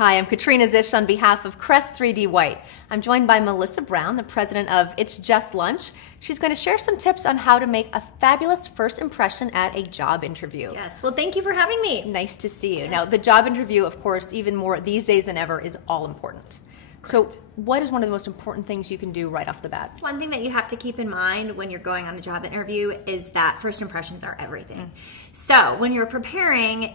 Hi, I'm Katrina Zish on behalf of Crest 3D White. I'm joined by Melissa Brown, the president of It's Just Lunch. She's going to share some tips on how to make a fabulous first impression at a job interview. Yes, well, thank you for having me. Nice to see you. Yes. Now, the job interview, of course, even more these days than ever, is all important. Correct. So what is one of the most important things you can do right off the bat? One thing that you have to keep in mind when you're going on a job interview is that first impressions are everything. So when you're preparing,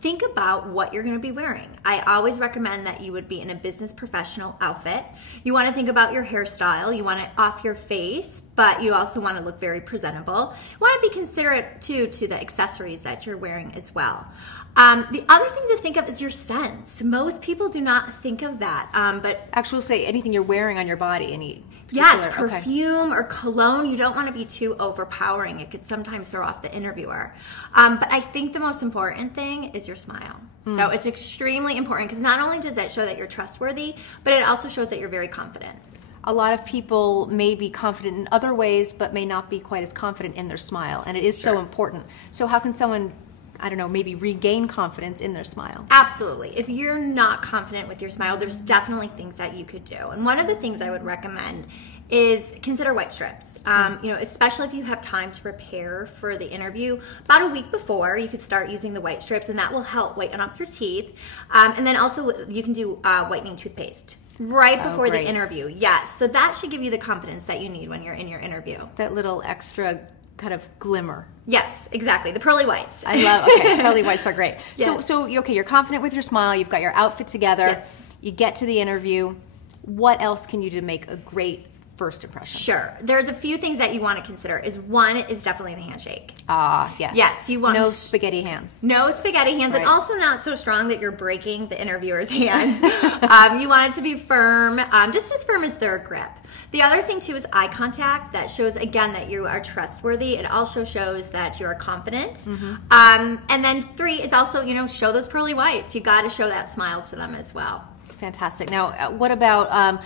think about what you're going to be wearing. I always recommend that you would be in a business professional outfit. You want to think about your hairstyle. You want it off your face, but you also want to look very presentable. You want to be considerate, too, to the accessories that you're wearing as well. The other thing to think of is your scents. Most people do not think of that, but Actually, we'll say anything you're wearing on your body, any yes, particular- perfume or cologne. You don't want to be too overpowering. It could sometimes throw off the interviewer. But I think the most important thing is your smile. So it's extremely important because not only does that show that you're trustworthy, but it also shows that you're very confident. A lot of people may be confident in other ways, but may not be quite as confident in their smile, and it is so important. So how can someone, I don't know, maybe regain confidence in their smile? Absolutely. If you're not confident with your smile, there's definitely things that you could do. And one of the things I would recommend is consider white strips. Especially if you have time to prepare for the interview. About a week before, you could start using the white strips, and that will help whiten up your teeth. And then also you can do whitening toothpaste right before the interview. Yes. So that should give you the confidence that you need when you're in your interview. That little extra kind of glimmer. Yes, exactly. The pearly whites. I love, pearly whites are great. Yes. So you're confident with your smile, you've got your outfit together, Yes. you get to the interview. What else can you do to make a great first impression? Sure. There's a few things that you want to consider. One is definitely the handshake. Yes. Yes, you want no spaghetti hands. No spaghetti hands, and Right. also not so strong that you're breaking the interviewer's hands. You want it to be firm, just as firm as their grip. The other thing too is eye contact. That shows again that you are trustworthy. It also shows that you are confident. And then 3 is also show those pearly whites. You got to show that smile to them as well. Fantastic. Now, what about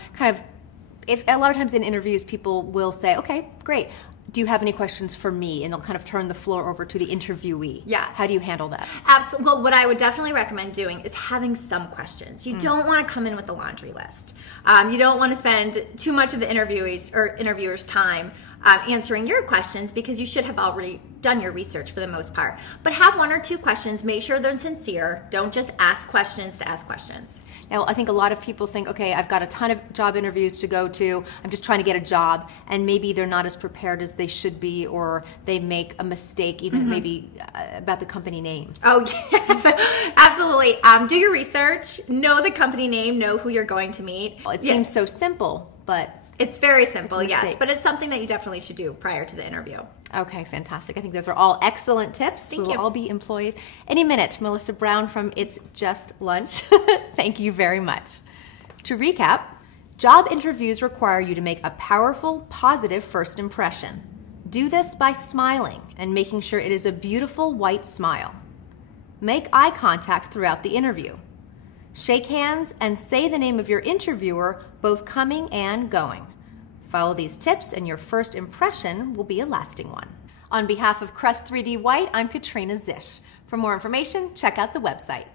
if a lot of times in interviews people will say, okay, great, do you have any questions for me? And they'll kind of turn the floor over to the interviewee. Yes. How do you handle that? Absolutely. Well, what I would definitely recommend doing is having some questions. You don't want to come in with a laundry list. You don't want to spend too much of the interviewer's time answering your questions because you should have already done your research for the most part. But have 1 or 2 questions. Make sure they're sincere. Don't just ask questions to ask questions. Now, I think a lot of people think, okay, I've got a ton of job interviews to go to. I'm just trying to get a job. And maybe they're not as prepared as they should be, or they make a mistake even maybe about the company name. Oh, yes. Absolutely. Do your research. Know the company name. Know who you're going to meet. It seems so simple, but it's very simple, it's a yes. mistake. But it's something that you definitely should do prior to the interview. okay, fantastic. I think those are all excellent tips. Thank we will you. all be employed any minute. Melissa Brown from It's Just Lunch. Thank you very much. To recap, job interviews require you to make a powerful, positive first impression. Do this by smiling and making sure it is a beautiful white smile. Make eye contact throughout the interview. Shake hands and say the name of your interviewer, both coming and going. Follow these tips and your first impression will be a lasting one. On behalf of Crest 3D White, I'm Katrina Zish. For more information, check out the website.